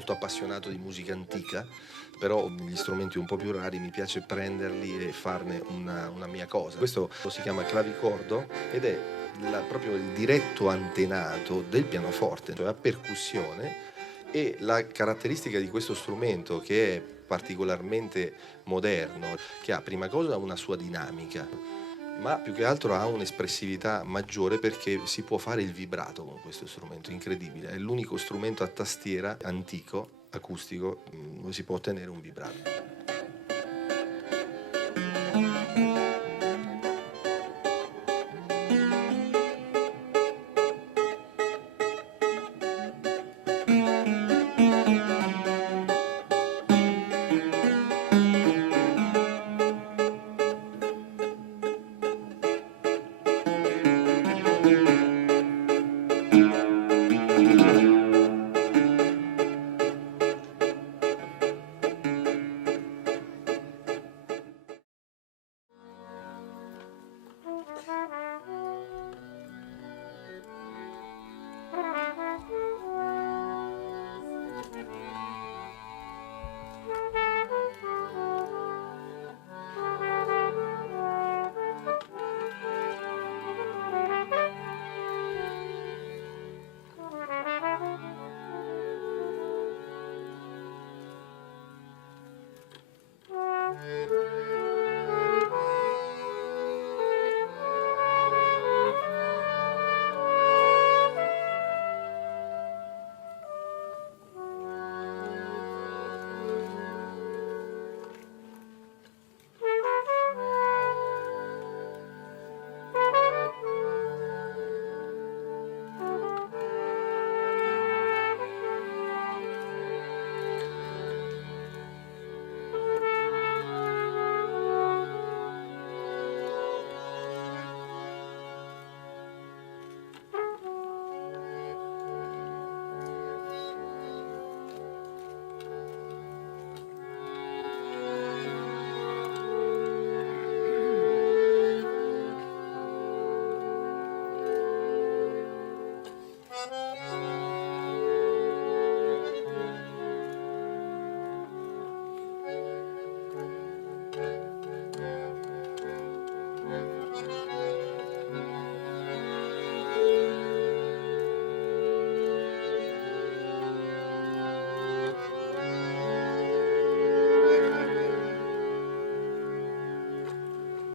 molto appassionato di musica antica, però gli strumenti un po' più rari mi piace prenderli e farne una mia cosa. Questo si chiama clavicordo ed è proprio il diretto antenato del pianoforte, cioè a percussione, e la caratteristica di questo strumento, che è particolarmente moderno, che ha prima cosa una sua dinamica, ma più che altro ha un'espressività maggiore perché si può fare il vibrato con questo strumento, incredibile. È l'unico strumento a tastiera antico, acustico, dove si può ottenere un vibrato.